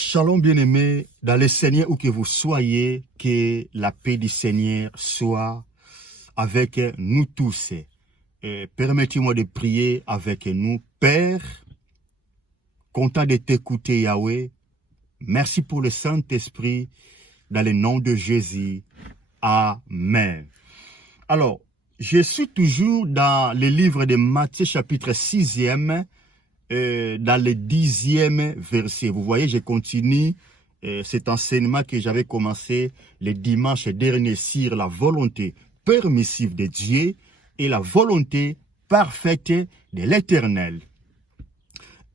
Shalom bien-aimés, dans le Seigneur où que vous soyez, que la paix du Seigneur soit avec nous tous. Permettez-moi de prier avec nous. Père, content de t'écouter Yahweh, merci pour le Saint-Esprit, dans le nom de Jésus. Amen. Alors, je suis toujours dans le livre de Matthieu chapitre 6e, dans le 10e verset. Vous voyez, je continue cet enseignement que j'avais commencé le dimanche dernier sur la volonté permissive de Dieu et la volonté parfaite de l'Éternel.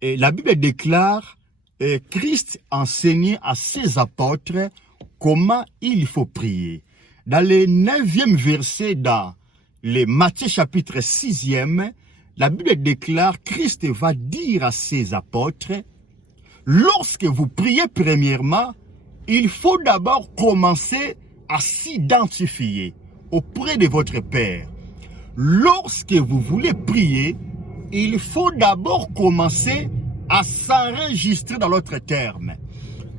Et la Bible déclare, Christ enseignait à ses apôtres comment il faut prier. Dans le 9e verset, dans le Matthieu chapitre 6e, la Bible déclare, Christ va dire à ses apôtres, lorsque vous priez premièrement, il faut d'abord commencer à s'identifier auprès de votre Père. Lorsque vous voulez prier, il faut d'abord commencer à s'enregistrer dans l'autre terme.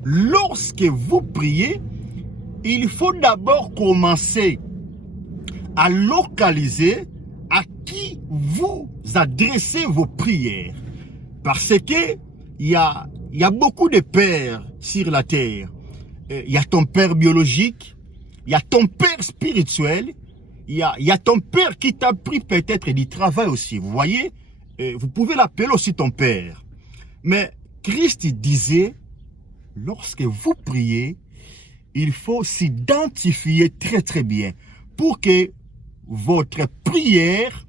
Lorsque vous priez, il faut d'abord commencer à localiser à qui vous adressez vos prières. Parce que il y a beaucoup de pères sur la terre. Il y a ton père biologique, il y a ton père spirituel, il y a ton père qui t'a pris peut-être du travail aussi. Vous voyez, vous pouvez l'appeler aussi ton père. Mais Christ disait, lorsque vous priez, il faut s'identifier très très bien pour que votre prière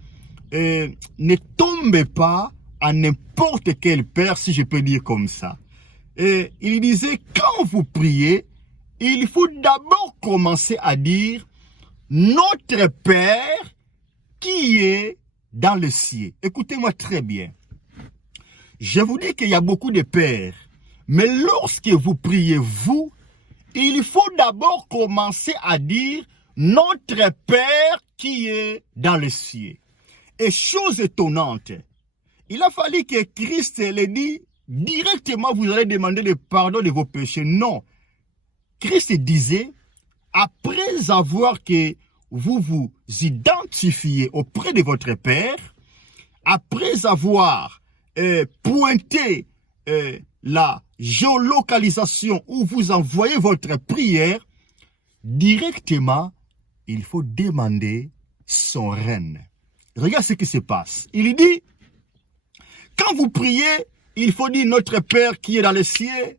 ne tombe pas à n'importe quel père, si je peux dire comme ça. Et il disait, quand vous priez, il faut d'abord commencer à dire, notre Père qui est dans le ciel. Écoutez-moi très bien. Je vous dis qu'il y a beaucoup de pères, mais lorsque vous priez vous, il faut d'abord commencer à dire, notre Père qui est dans le ciel. Et chose étonnante, il a fallu que Christ le dise directement, vous allez demander le pardon de vos péchés. Non. Christ disait, après avoir que vous vous identifiez auprès de votre Père, après avoir pointé la géolocalisation où vous envoyez votre prière, directement, il faut demander son règne. Regarde ce qui se passe. Il dit, quand vous priez, il faut dire notre Père qui est dans le ciel,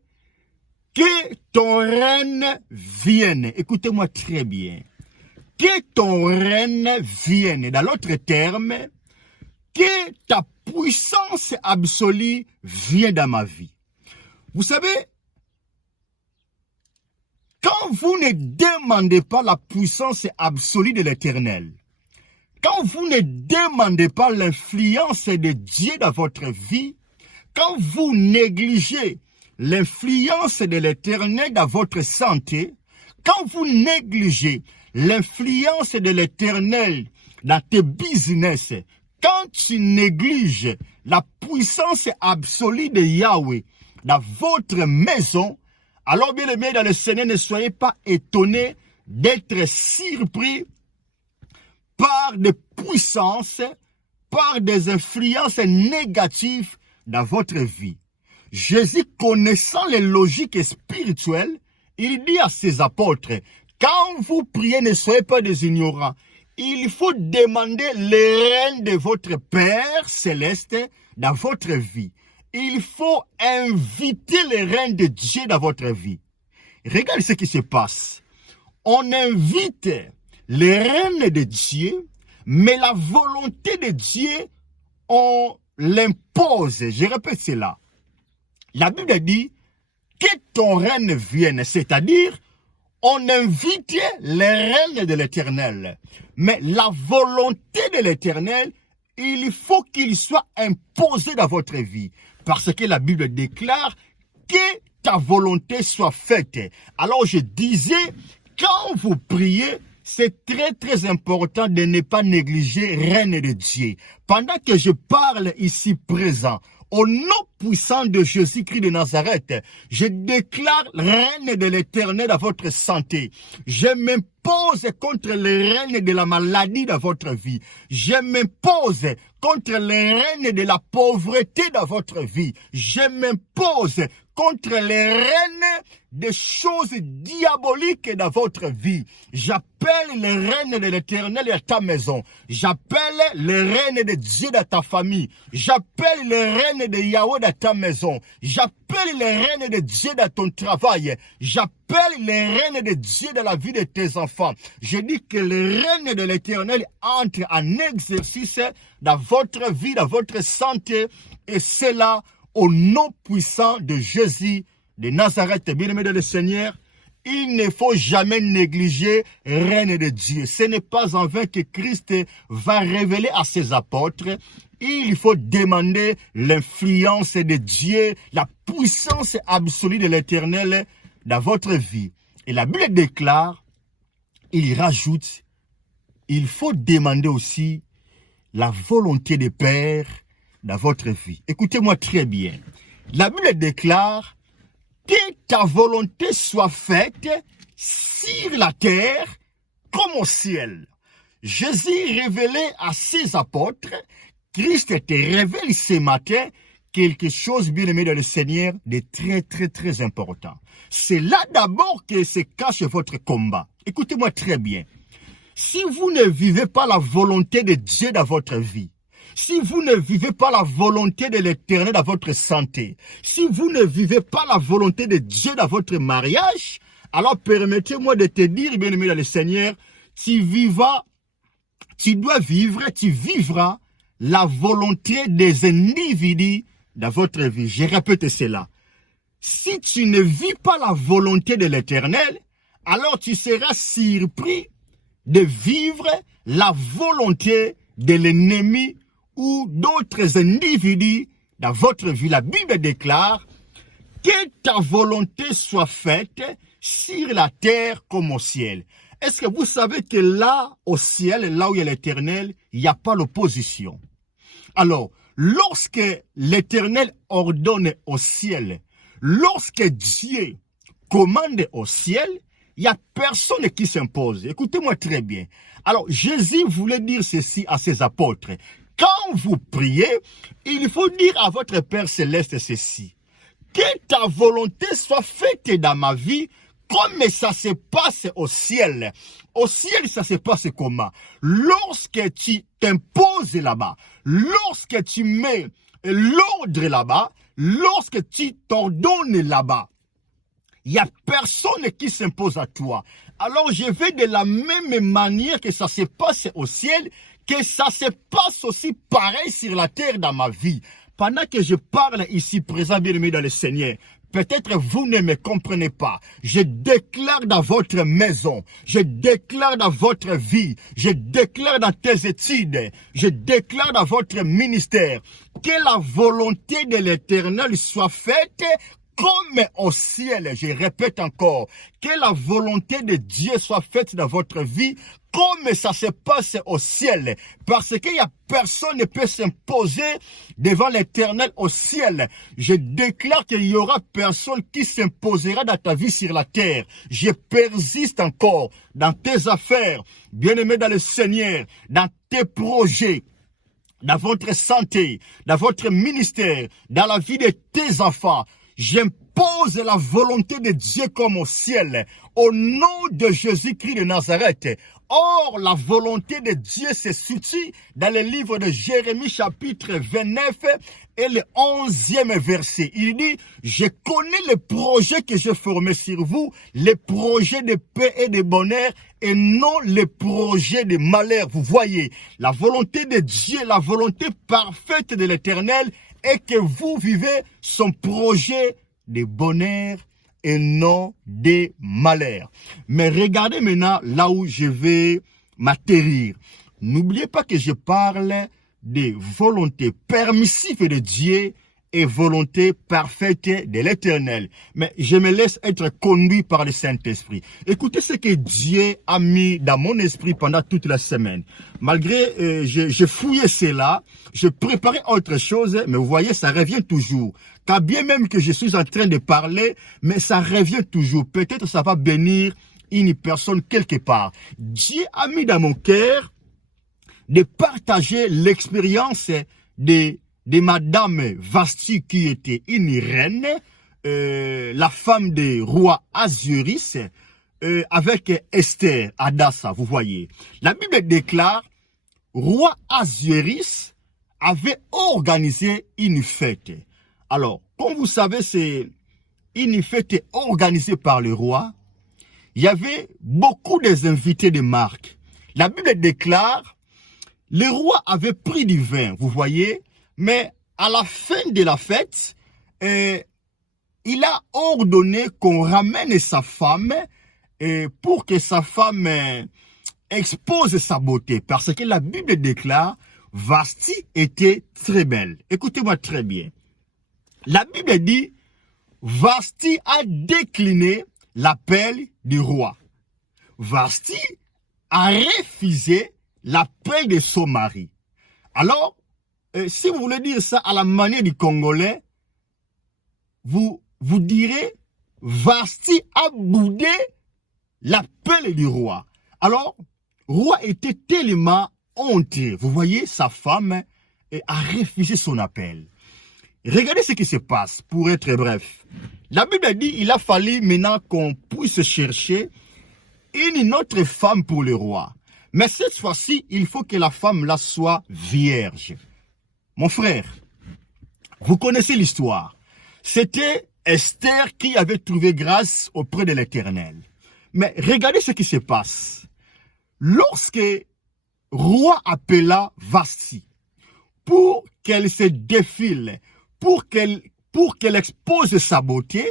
que ton règne vienne. Écoutez-moi très bien. Que ton règne vienne. Dans l'autre terme, que ta puissance absolue vienne dans ma vie. Vous savez, quand vous ne demandez pas la puissance absolue de l'Éternel, quand vous ne demandez pas l'influence de Dieu dans votre vie, quand vous négligez l'influence de l'Éternel dans votre santé, quand vous négligez l'influence de l'Éternel dans tes business, quand tu négliges la puissance absolue de Yahweh dans votre maison, alors bien aimés dans le Seigneur, ne soyez pas étonnés d'être surpris par des puissances, par des influences négatives dans votre vie. Jésus, connaissant les logiques spirituelles, il dit à ses apôtres, quand vous priez, ne soyez pas des ignorants. Il faut demander le règne de votre Père céleste dans votre vie. Il faut inviter le règne de Dieu dans votre vie. Regardez ce qui se passe. On invite le règne de Dieu, mais la volonté de Dieu, on l'impose. Je répète cela. La Bible dit que ton règne vienne, c'est-à-dire on invite le règne de l'Éternel. Mais la volonté de l'Éternel, il faut qu'il soit imposé dans votre vie. Parce que la Bible déclare que ta volonté soit faite. Alors je disais, quand vous priez, c'est très très important de ne pas négliger le règne de Dieu. Pendant que je parle ici présent, Au nom puissant de Jésus-Christ de Nazareth, je déclare règne de l'Éternel à votre santé. Je m'impose contre les règnes de la maladie dans votre vie. Je m'impose contre les règnes de la pauvreté dans votre vie. Je m'impose contre les règnes des choses diaboliques dans votre vie. J'appelle les règnes de l'Éternel à ta maison. J'appelle les règnes de Dieu dans ta famille. J'appelle les règnes de Yahweh dans ta maison. J'appelle les règnes de Dieu dans ton travail. J'appelle les règnes de Dieu dans la vie de tes enfants. Je dis que les règnes de l'Éternel entrent en exercice dans votre vie, dans votre santé. Et c'est là, au nom puissant de Jésus de Nazareth, bien-aimé de le Seigneur, il ne faut jamais négliger le règne de Dieu. Ce n'est pas en vain que Christ va révéler à ses apôtres. Il faut demander l'influence de Dieu, la puissance absolue de l'Éternel dans votre vie. Et la Bible déclare, il rajoute, il faut demander aussi la volonté du Père dans votre vie. Écoutez-moi très bien. La Bible déclare que ta volonté soit faite sur la terre comme au ciel. Jésus révélait à ses apôtres, Christ te révèle ce matin quelque chose, bien aimé dans le Seigneur, de très important. C'est là d'abord que se cache votre combat. Écoutez-moi très bien. Si vous ne vivez pas la volonté de Dieu dans votre vie, si vous ne vivez pas la volonté de l'Éternel dans votre santé, si vous ne vivez pas la volonté de Dieu dans votre mariage, alors permettez-moi de te dire, bien-aimé dans le Seigneur, tu vivras la volonté des individus dans votre vie. Je répète cela. Si tu ne vis pas la volonté de l'Éternel, alors tu seras surpris de vivre la volonté de l'ennemi ou d'autres individus dans votre vie. La Bible déclare que ta volonté soit faite sur la terre comme au ciel. Est-ce que vous savez que là, au ciel, là où il y a l'Éternel, il n'y a pas l'opposition? Alors, lorsque l'Éternel ordonne au ciel, lorsque Dieu commande au ciel, il n'y a personne qui s'impose. Écoutez-moi très bien. Alors, Jésus voulait dire ceci à ses apôtres. Quand vous priez, il faut dire à votre Père Céleste ceci. Que ta volonté soit faite dans ma vie comme ça se passe au ciel. Au ciel, ça se passe comment? Lorsque tu t'imposes là-bas, lorsque tu mets l'ordre là-bas, lorsque tu t'ordonnes là-bas, il n'y a personne qui s'impose à toi. Alors je vais de la même manière que ça se passe au ciel, que ça se passe aussi pareil sur la terre dans ma vie. Pendant que je parle ici présent, bien-aimé dans le Seigneur, peut-être vous ne me comprenez pas. Je déclare dans votre maison, je déclare dans votre vie, je déclare dans tes études, je déclare dans votre ministère que la volonté de l'Éternel soit faite comme au ciel. Je répète encore, que la volonté de Dieu soit faite dans votre vie comme ça se passe au ciel. Parce qu'il n'y a personne ne peut s'imposer devant l'Éternel au ciel. Je déclare qu'il y aura personne qui s'imposera dans ta vie sur la terre. Je persiste encore dans tes affaires, bien-aimé dans le Seigneur, dans tes projets, dans votre santé, dans votre ministère, dans la vie de tes enfants. J'impose la volonté de Dieu comme au ciel, au nom de Jésus-Christ de Nazareth. Or, la volonté de Dieu se situe dans le livre de Jérémie chapitre 29 et le 11e verset. Il dit, je connais les projets que j'ai formés sur vous, les projets de paix et de bonheur et non les projets de malheur. Vous voyez, la volonté de Dieu, la volonté parfaite de l'Éternel est que vous vivez son projet de bonheur et non des malheurs. Mais regardez maintenant là où je vais m'atterrir. N'oubliez pas que je parle des volontés permissives de Dieu et volonté parfaite de l'Éternel. Mais je me laisse être conduit par le Saint-Esprit. Écoutez ce que Dieu a mis dans mon esprit pendant toute la semaine. Malgré, je fouillais cela, je préparais autre chose, mais vous voyez, ça revient toujours. Car bien même que je suis en train de parler, mais ça revient toujours. Peut-être ça va bénir une personne quelque part. Dieu a mis dans mon cœur de partager l'expérience de Madame Vasti, qui était une reine, la femme du roi Ahasuérus, avec Esther, Hadassa, vous voyez. La Bible déclare, roi Ahasuérus avait organisé une fête. Alors, comme vous savez, c'est une fête organisée par le roi. Il y avait beaucoup d'invités de marque. La Bible déclare, le roi avait pris du vin, vous voyez, mais à la fin de la fête, il a ordonné qu'on ramène sa femme pour que sa femme expose sa beauté. Parce que la Bible déclare, Vasti était très belle. Écoutez-moi très bien. La Bible dit, Vasti a décliné l'appel du roi. Vasti a refusé l'appel de son mari. Alors, si vous voulez dire ça à la manière du Congolais, vous direz, Vasti a boudé l'appel du roi. Alors, le roi était tellement honteux. Vous voyez, sa femme a refusé son appel. Regardez ce qui se passe, pour être bref. La Bible dit qu'il a fallu maintenant qu'on puisse chercher une autre femme pour le roi. Mais cette fois-ci, il faut que la femme-là soit vierge. Mon frère, vous connaissez l'histoire. C'était Esther qui avait trouvé grâce auprès de l'Éternel. Mais regardez ce qui se passe. Lorsque le roi appela Vasti pour qu'elle se défile, pour qu'elle expose sa beauté,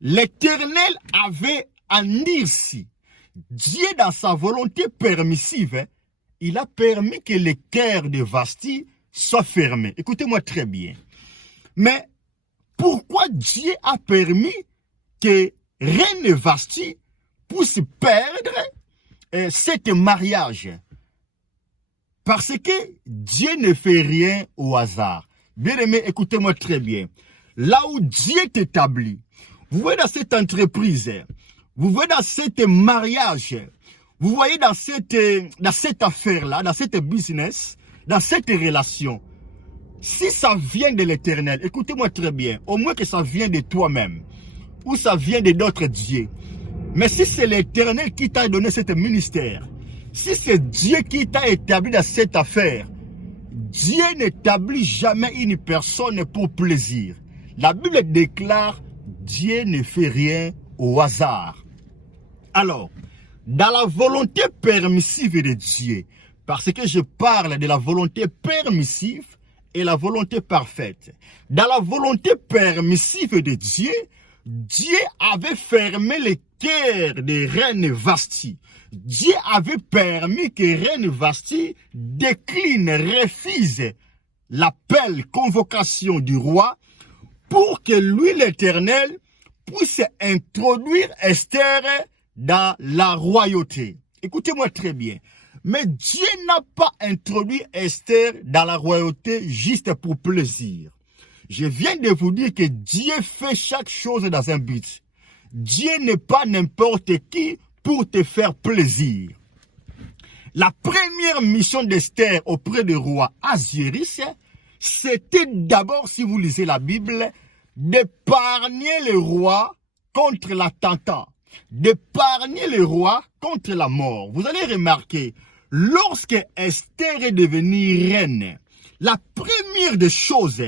l'Éternel avait endurci. Dieu, dans sa volonté permissive, il a permis que le cœur de Vasti soit fermé. Écoutez-moi très bien. Mais pourquoi Dieu a permis que reine Vasti puisse perdre cet mariage? Parce que Dieu ne fait rien au hasard. Bien-aimé, écoutez-moi très bien. Là où Dieu t'établit, vous voyez dans cette entreprise, vous voyez dans cet mariage, vous voyez dans cette affaire-là, dans cette business, dans cette relation, si ça vient de l'Éternel, écoutez-moi très bien, au moins que ça vient de toi-même, ou ça vient de d'autres dieux. Mais si c'est l'Éternel qui t'a donné ce ministère, si c'est Dieu qui t'a établi dans cette affaire, Dieu n'établit jamais une personne pour plaisir. La Bible déclare, Dieu ne fait rien au hasard. Alors, dans la volonté permissive de Dieu, parce que je parle de la volonté permissive et la volonté parfaite. Dans la volonté permissive de Dieu, Dieu avait fermé les cœurs de reine Vasti. Dieu avait permis que reine Vasti décline, refuse l'appel, convocation du roi pour que lui, l'Éternel, puisse introduire Esther dans la royauté. Écoutez-moi très bien. Mais Dieu n'a pas introduit Esther dans la royauté juste pour plaisir. Je viens de vous dire que Dieu fait chaque chose dans un but. Dieu n'est pas n'importe qui pour te faire plaisir. La première mission d'Esther auprès du roi Ahasuérus, c'était d'abord, si vous lisez la Bible, d'épargner le roi contre l'attentat, d'épargner le roi contre la mort. Vous allez remarquer, lorsque Esther est devenue reine, la première des choses,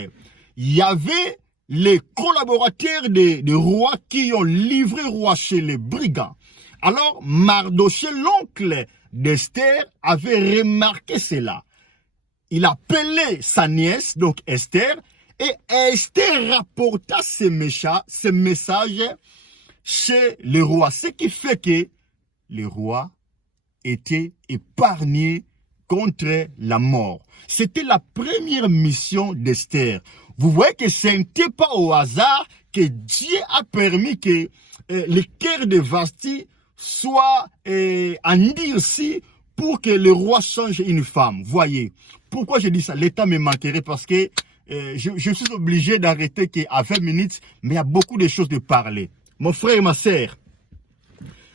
il y avait les collaborateurs des rois qui ont livré le roi chez les brigands. Alors, Mardochée, l'oncle d'Esther, avait remarqué cela. Il appelait sa nièce, donc Esther, et Esther rapporta ce message chez le roi. Ce qui fait que le roi était épargné contre la mort. C'était la première mission d'Esther. Vous voyez que ce n'était pas au hasard que Dieu a permis que le cœur de Vashti soit endurci pour que le roi change une femme. Voyez, pourquoi je dis ça? L'état me manquerait parce que je suis obligé d'arrêter à 20 minutes, mais il y a beaucoup de choses de parler. Mon frère et ma sœur,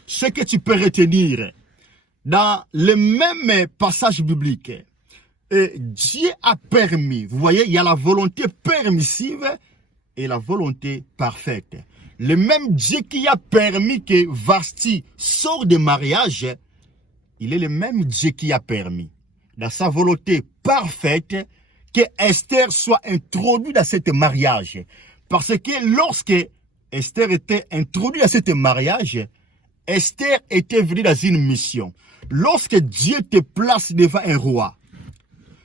ce que tu peux retenir dans le même passage biblique, Dieu a permis, vous voyez, il y a la volonté permissive et la volonté parfaite. Le même Dieu qui a permis que Vashti sorte de mariage, il est le même Dieu qui a permis, dans sa volonté parfaite, que Esther soit introduite dans ce mariage. Parce que lorsque Esther était introduite dans ce mariage, Esther était venue dans une mission. Lorsque Dieu te place devant un roi,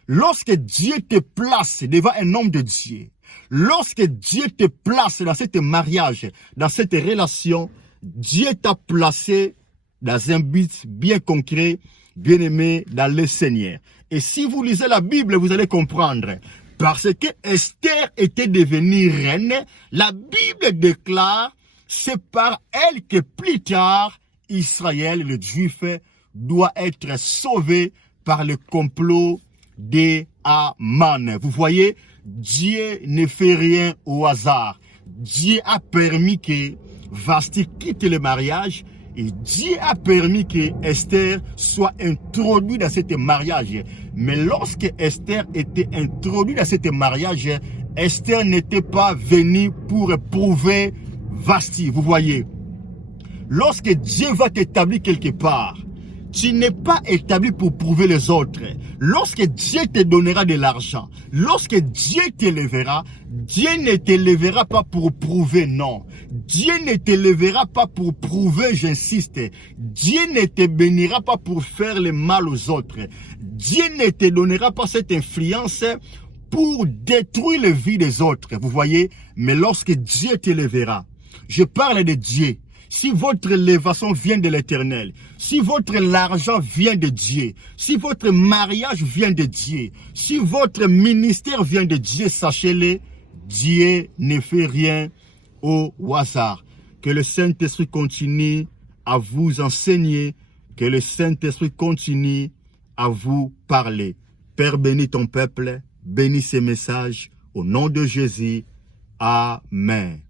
lorsque Dieu te place devant un homme de Dieu, lorsque Dieu te place dans ce mariage, dans cette relation, Dieu t'a placé dans un but bien concret, bien aimé dans le Seigneur. Et si vous lisez la Bible, vous allez comprendre. Parce que Esther était devenue reine, la Bible déclare, c'est par elle que plus tard, Israël, le Juif, doit être sauvé par le complot de Haman. Vous voyez, Dieu ne fait rien au hasard. Dieu a permis que Vashti quitte le mariage et Dieu a permis que Esther soit introduite dans ce mariage. Mais lorsque Esther était introduite dans ce mariage, Esther n'était pas venue pour prouver Vashti. Vous voyez, lorsque Dieu va t'établir quelque part, tu n'es pas établi pour prouver les autres. Lorsque Dieu te donnera de l'argent, lorsque Dieu t'élèvera, Dieu ne t'élèvera pas pour prouver, non. Dieu ne t'élèvera pas pour prouver, j'insiste. Dieu ne te bénira pas pour faire le mal aux autres. Dieu ne te donnera pas cette influence pour détruire la vie des autres. Vous voyez, mais lorsque Dieu t'élèvera, je parle de Dieu. Si votre élévation vient de l'Éternel, si votre argent vient de Dieu, si votre mariage vient de Dieu, si votre ministère vient de Dieu, sachez-le, Dieu ne fait rien au hasard. Que le Saint-Esprit continue à vous enseigner, que le Saint-Esprit continue à vous parler. Père, bénis ton peuple, bénis ces messages, au nom de Jésus. Amen.